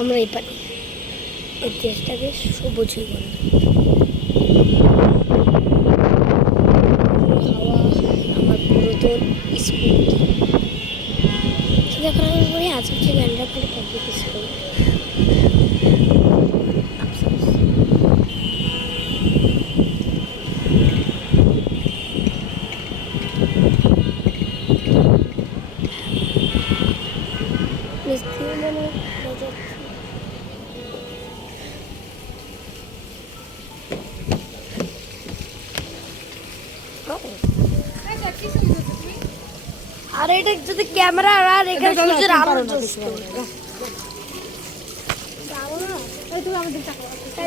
আমরাই পারি। এই দেশটাকে সবুজই বলে। হাওয়া আমার পুরাতন স্কুল যখন আমি পড়ি আজকে গান্ডারপাড়ি পাবলিক স্কুল। মিস্ত্রি মানে আর এটা যদি ক্যামেরা আর এখানে সূর্যের আলো জ্বলছে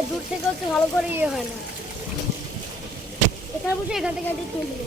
দূর থেকে হচ্ছে ভালো করে ইয়ে হয় না। এখানে বসে এখান থেকে তুলবে।